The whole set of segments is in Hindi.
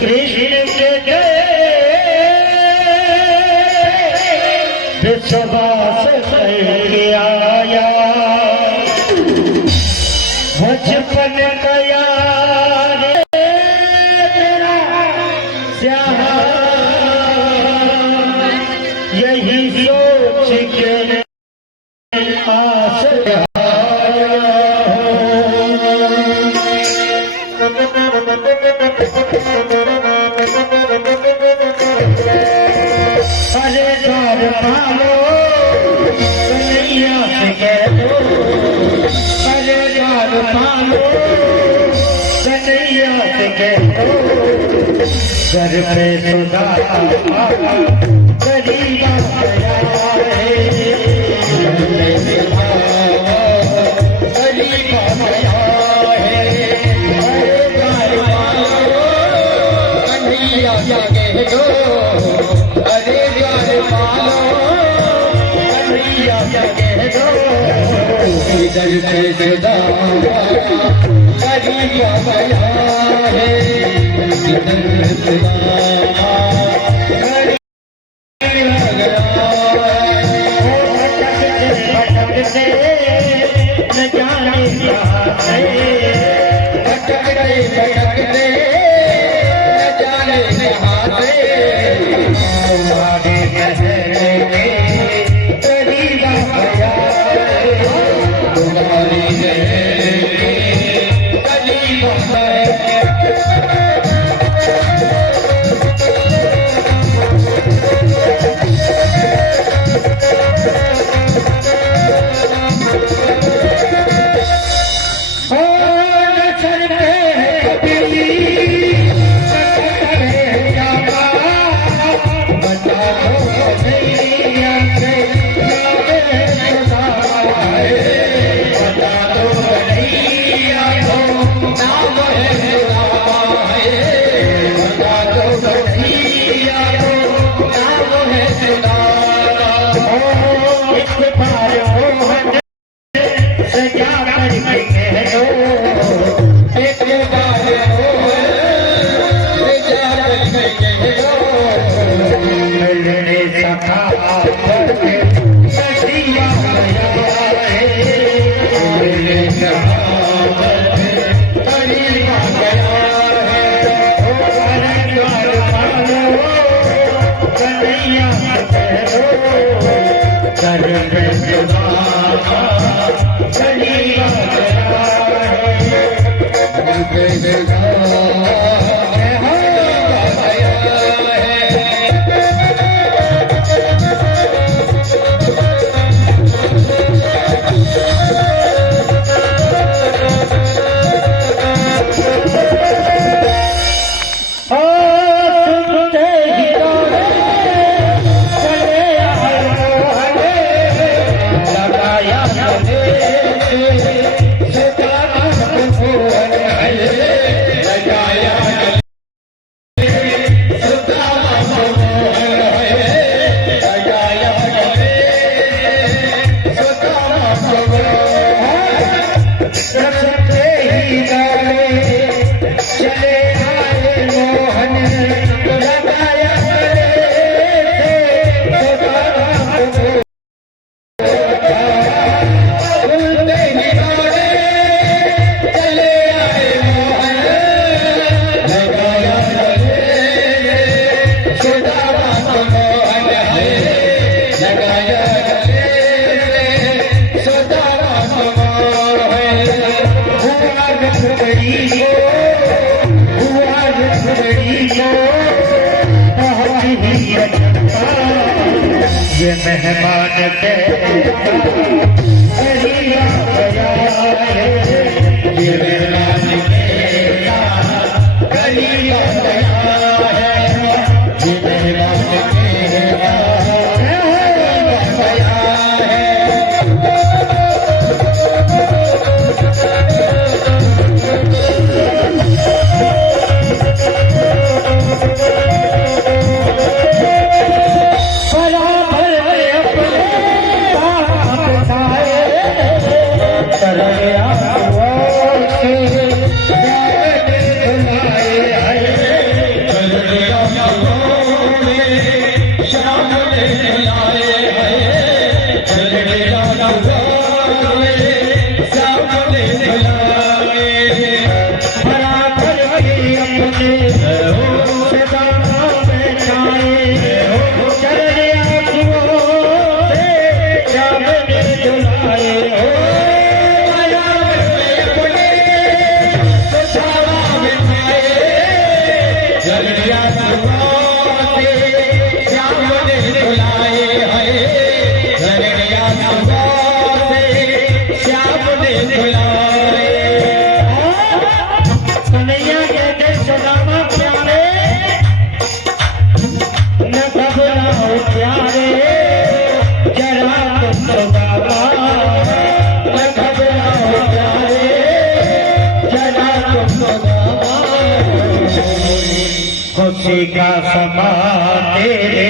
कृष्ण के विश्वास करके आया बचपन गया तेरा यही सोच के आस अरे द्वार पालो कन्हैया से कह दो अरे द्वार पालो कन्हैया से कह दो घर पे सुधा गरीबा गया है गरीबा गया है अरे द्वार पालो कन्हैया से कह दो अरे द्वार पालो कन्हैया से कह दो इधर पे सदा गरीबा गया है इधर पे सदा भटकते न जाने भटकते भटकते न जाने हाथे गरीबा गया तुम्हारी गरीबा ये मेहमान के गरीबा गया है ये मेहमान के गरीबा गया है ये मेहमान के गरीबा गया है खुशी का समा तेरे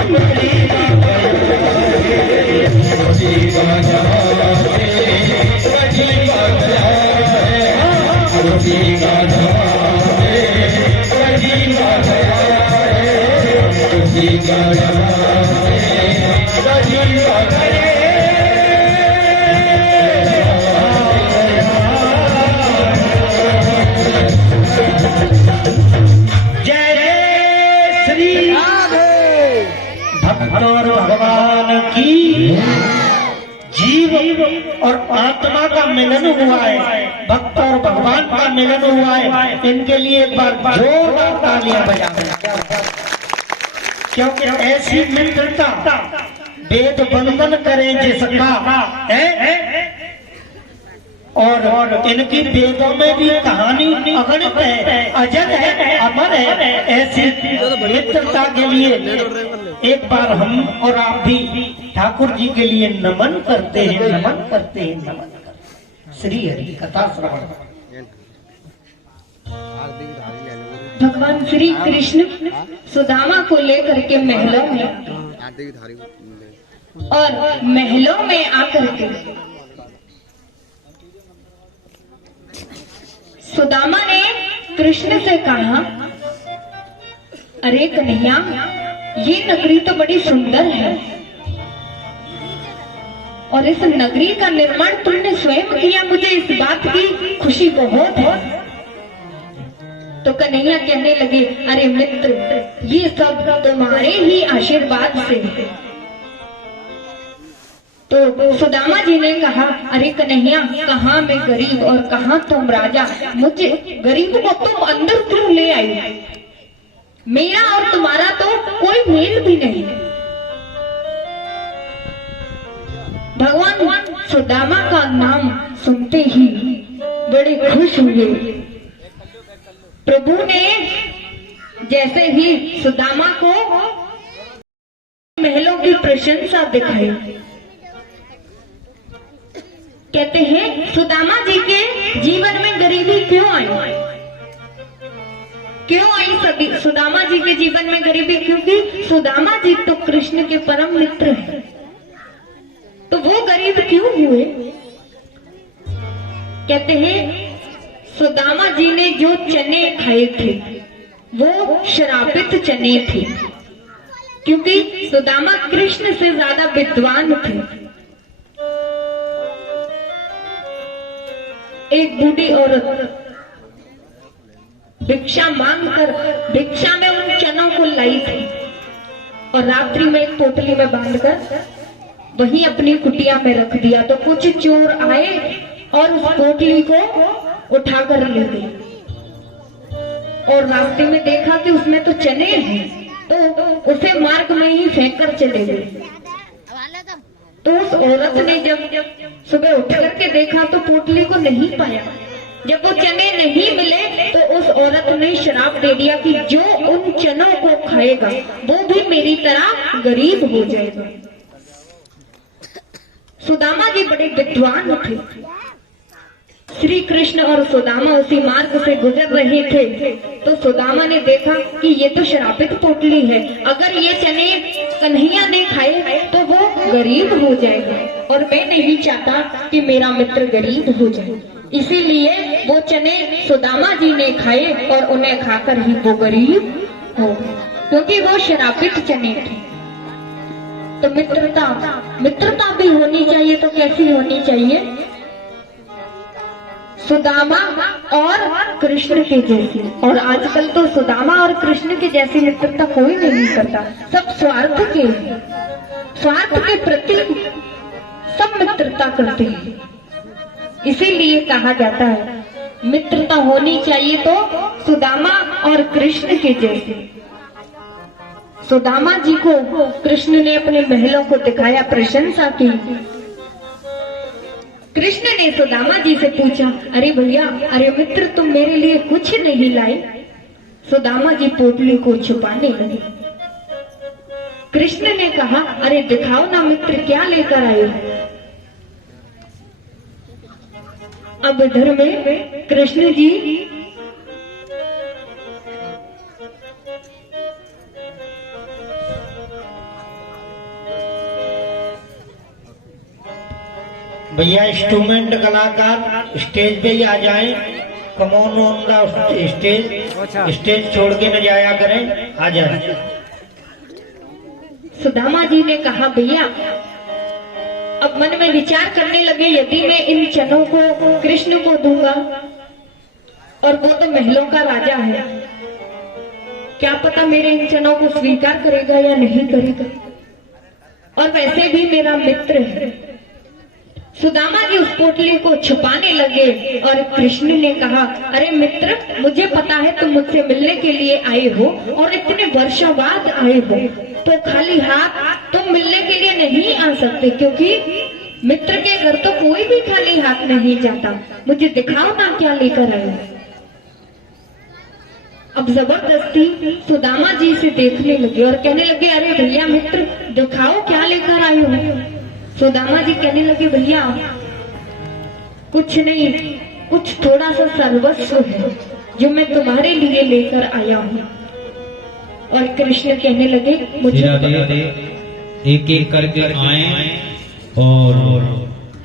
खुशी का जमा तेरे वजीफा गया है खुशी का जमा तेरे वजीफा गया है खुशी का जमा तेरे वजीफा गया और भगवान की जीव और आत्मा का मिलन हुआ है, भक्त और भगवान का मिलन हुआ है। इनके लिए एक बार जोरदार तालियां बजाएं, क्योंकि ऐसी मित्रता वेद बंधन करें जिसका है। और इनकी वेदों में भी कहानी अगणित है, अजर है, अमर है। ऐसी मित्रता के लिए एक बार हम और आप भी ठाकुर जी के लिए नमन करते हैं, नमन करते हैं, नमन करते हैं। श्री हरि कथा श्रवण। भगवान श्री कृष्ण सुदामा को लेकर के महलों में और महलों में आकर के सुदामा ने कृष्ण से कहा, अरे कन्हैया, ये नगरी तो बड़ी सुंदर है और इस नगरी का निर्माण तुमने स्वयं किया, मुझे इस बात की खुशी बहुत है। तो कन्हैया कहने लगे, अरे मित्र, ये सब तुम्हारे ही आशीर्वाद से है। तो सुदामा जी ने कहा, अरे कन्हैया, कहाँ मैं गरीब और कहाँ तुम राजा, मुझे गरीब को तुम अंदर क्यों ले आए? मेरा और तुम्हारा तो कोई मेल भी नहीं। भगवान सुदामा का नाम सुनते ही बड़े खुश हुए। प्रभु ने जैसे ही सुदामा को महलों की प्रशंसा दिखाई, कहते हैं, सुदामा जी के जीवन में गरीबी क्यों आई? क्यों आई सुदामा जी के जीवन में गरीबी? क्योंकि सुदामा जी तो कृष्ण के परम मित्र हैं। तो वो गरीब क्यों हुए? कहते हैं, सुदामा जी ने जो चने खाए थे वो श्रापित चने थे, क्योंकि सुदामा कृष्ण से ज्यादा विद्वान थे। एक बूढ़ी औरत भिक्षा मांगकर भिक्षा में उन चनों को लाई थी और रात्रि में एक पोटली में बांधकर वही अपनी कुटिया में रख दिया। तो कुछ चोर आए और उस पोटली को उठाकर ले गए और रास्ते में देखा कि उसमें तो चने हैं, तो उसे मार्ग में ही फेंक कर चले गए। तो उस औरत ने जब सुबह उठ करके देखा तो पोटली को नहीं पाया। जब वो चने नहीं मिले तो उस औरत ने श्राप दे दिया कि जो उन चनों को खाएगा वो भी मेरी तरह गरीब हो जाएगा। सुदामा जी बड़े विद्वान थे। श्री कृष्ण और सुदामा उसी मार्ग से गुजर रहे थे तो सुदामा ने देखा कि ये तो श्रापित पोटली है, अगर ये चने कन्हैया ने खाए तो वो गरीब हो जाएगा और मैं नहीं चाहता कि मेरा मित्र गरीब हो जाए। इसीलिए वो चने सुदामा जी ने खाए और उन्हें खाकर ही वो गरीब हो गए, क्योंकि वो श्रापित चने थे। तो मित्रता भी होनी चाहिए। तो कैसी होनी चाहिए? सुदामा और कृष्ण के जैसी। और आजकल तो सुदामा और कृष्ण के जैसी मित्रता कोई नहीं करता, सब स्वार्थ के प्रति सब मित्रता करते हैं। इसीलिए कहा जाता है मित्रता होनी चाहिए तो सुदामा और कृष्ण के जैसी। सुदामा जी को कृष्ण ने अपने महलों को दिखाया, प्रशंसा की। कृष्ण ने सुदामा जी से पूछा, अरे भैया, अरे मित्र, तुम मेरे लिए कुछ नहीं लाए? सुदामा जी पोटली को छुपाने लगे। कृष्ण ने कहा, अरे दिखाओ ना मित्र, क्या लेकर आए हो? अब इधर में कृष्ण जी भैया इंस्ट्रूमेंट कलाकार स्टेज पे ही आ जाएं। कमोन ऑन द स्टेज छोड़ के न जाया करें, आ जाए। सुदामा जी ने कहा भैया, अब मन में विचार करने लगे, यदि मैं इन चनों को कृष्ण को दूंगा और वो तो महलों का राजा है, क्या पता मेरे इन चनों को स्वीकार करेगा या नहीं करेगा, और वैसे भी मेरा मित्र है। सुदामा जी उस पोटली को छुपाने लगे और कृष्ण ने कहा, अरे मित्र, मुझे पता है तुम मुझसे मिलने के लिए आए हो और इतने वर्षों बाद आए हो, तो खाली हाथ तुम मिलने के लिए नहीं आ सकते, क्योंकि मित्र के घर तो कोई भी खाली हाथ नहीं जाता। मुझे दिखाओ ना क्या लेकर आए हो। अब जबरदस्ती सुदामा जी से देखने लगे और कहने लगे, अरे भैया मित्र, दिखाओ क्या लेकर आए हो। सुदामा जी कहने लगे, भैया कुछ नहीं, कुछ थोड़ा सा सर्वस्व है जो मैं तुम्हारे लिए लेकर आया हूँ। और कृष्ण कहने लगे, मुझे एक एक करके आए और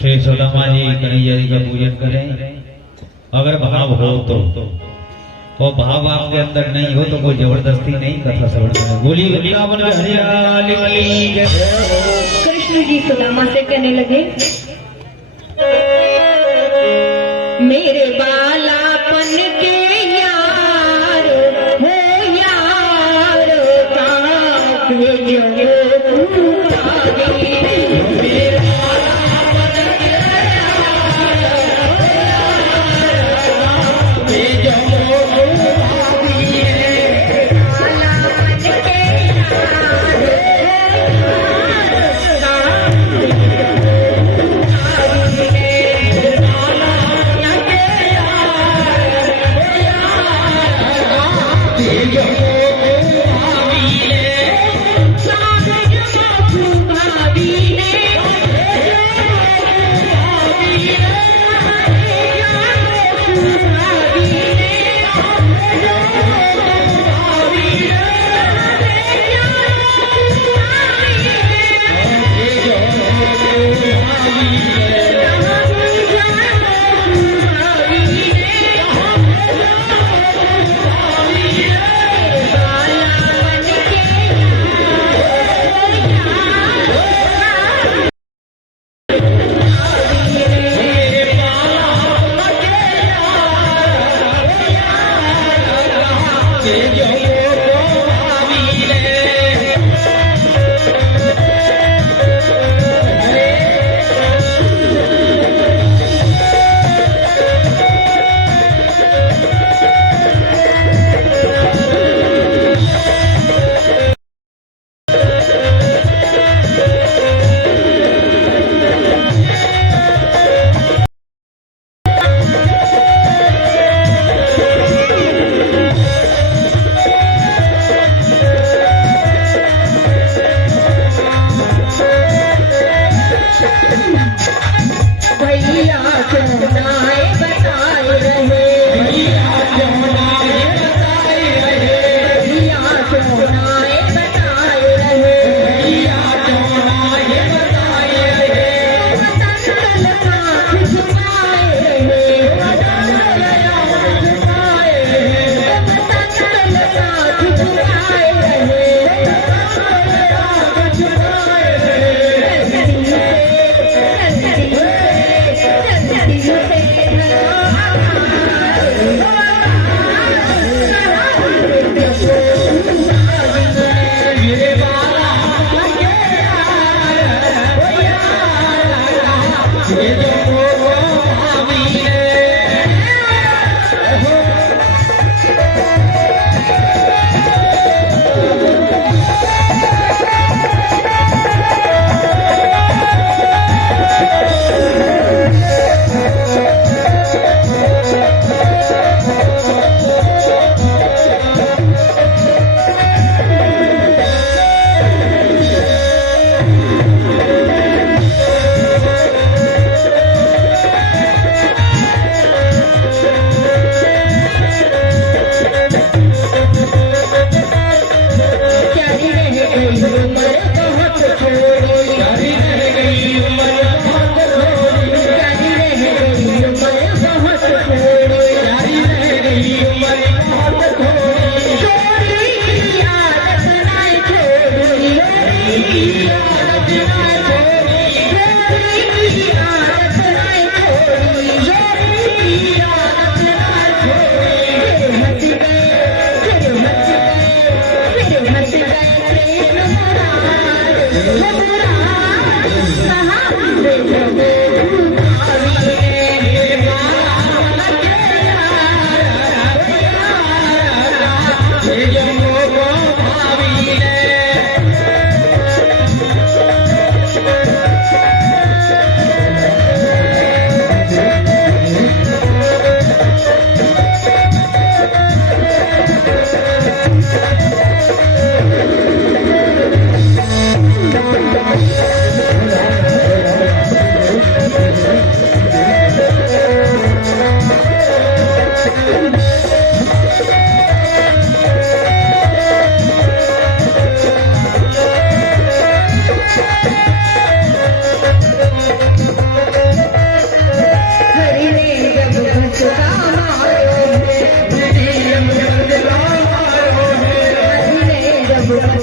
श्री सुदामा जी कन्हैया जी का पूजन करें। अगर भाव हो तो, वो भाव आपके अंदर नहीं हो तो कोई जबरदस्ती नहीं कथा श्रवण करें। बोली वृंदावन हरियाली की जय। कृष्ण जी सुदामा से कहने लगे, मेरे बालापन के यार हो यार का भेजो तुम्हारी।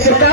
प्रकार